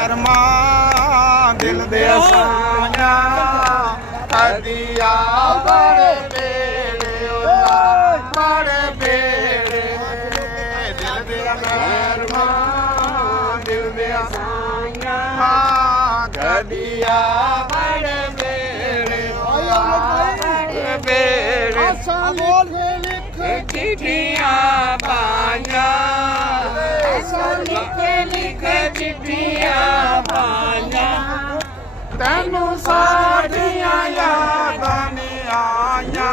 दिल दे साया हदिया बड़े बेड़े दिल दे मेहरबान दिल दे साया हदिया बड़े बेड़े चिट्ठियां पाया लिख चिट्ठियां पाया तेनू साड़ियां यादां ने आया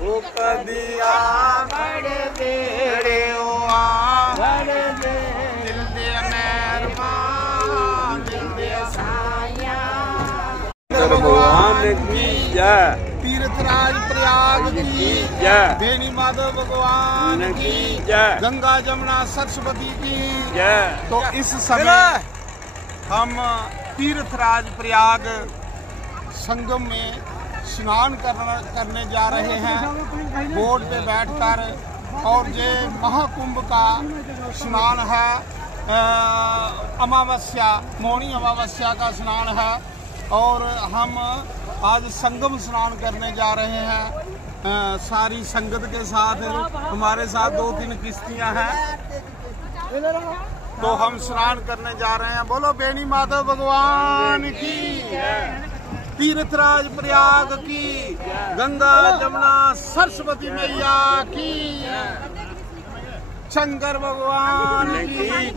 वो कदिया बड़े बेड़े दिल दे मेहरबान दिल दे साया भगवान की जय तीर्थराज प्रयाग की जय बेनी माधव भगवान की जय गंगा जमुना सरस्वती की जय। तो इस समय हम तीर्थराज प्रयाग संगम में स्नान करने जा रहे हैं बोट पे बैठकर और ये महाकुंभ का स्नान है अमावस्या मौनी अमावस्या का स्नान है और हम आज संगम स्नान करने जा रहे हैं सारी संगत के साथ। हमारे साथ 2-3 किश्तियां हैं तो हम स्नान करने जा रहे हैं। बोलो बेनी माधव भगवान की तीर्थराज प्रयाग की गंगा जमुना सरस्वती मैया की शंकर भगवान की।